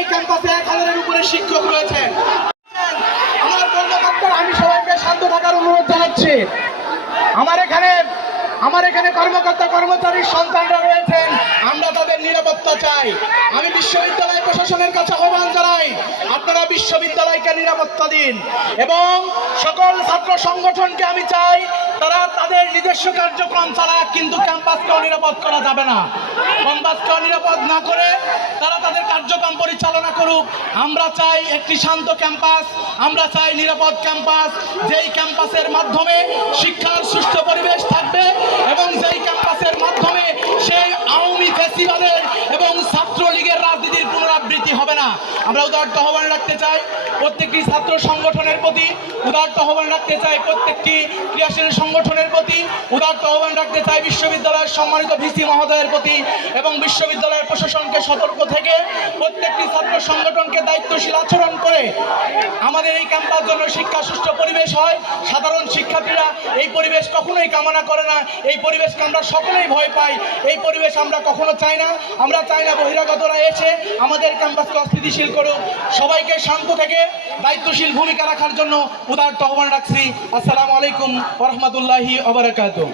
এই ক্যাম্পাসে 1000-এর উপরে শিক্ষক রয়েছে। আমার কর্মকর্তা, আমি সবাইকে শান্ত থাকার অনুরোধ জানাচ্ছি। আমার এখানে কর্মকর্তা কর্মচারীর সন্তানরা রয়েছেন, আমরা তাদের নিরাপত্তা চাই। আমি বিশ্ববিদ্যালয় প্রশাসনের কাছে আহ্বান জানাই, আপনারা বিশ্ববিদ্যালয়কে নিরাপত্তা দিন এবং সকল ছাত্র সংগঠনকে আমি চাই তারা তাদের নিজস্ব কার্যক্রম চালাক, কিন্তু ক্যাম্পাসকেও নিরাপদ করা যাবে না। ক্যাম্পাসকেও নিরাপদ না করে তারা তাদের কার্যক্রম পরিচালনা করুক। আমরা চাই একটি শান্ত ক্যাম্পাস, আমরা চাই নিরাপদ ক্যাম্পাস, যেই ক্যাম্পাসের মাধ্যমে শিক্ষার সুষ্ঠু পরিবেশ থাকবে এবং যেই ক্যাম্পাসের মাধ্যমে সেই আওয়ামী ফ্যাসিবাদের এবং ছাত্রলীগের রাজনীতির পুনরাবৃত্তি হবে না। আমরা উদারত আহ্বান রাখতে চাই প্রত্যেকটি ছাত্র সংগঠনের প্রতি, উদারত আহ্বান রাখতে চাই প্রত্যেকটি ক্রিয়াশীল সংগঠনের প্রতি, উদারত আহ্বান রাখতে চাই বিশ্ববিদ্যালয়ের সম্মানিত ভিসি মহোদয়ের প্রতি এবং বিশ্ববিদ্যালয়ের প্রশাসনকে সতর্ক থেকে প্রত্যেকটি ছাত্র সংগঠনকে দায়িত্বশীল আচরণ করে আমাদের এই ক্যাম্পাস জন্য শিক্ষা সুষ্ঠু পরিবেশ হয়। সাধারণ শিক্ষার্থীরা এই পরিবেশ কখনোই কামনা করে না, এই পরিবেশকে আমরা সকলেই ভয় পাই, এই পরিবেশ আমরা কখনো চাই না। আমরা চাই না বহিরাগতরা এসে আমাদের ক্যাম্পাসকে অস্থিতিশীল করুক। সবাইকে শান্ত থেকে দায়িত্বশীল ভূমিকা রাখার জন্য উদারত আহ্বান রাখছি। আসসালামু আলাইকুম ওয়া রাহমাতুল্লাহি ওয়া বারাকাতুহু।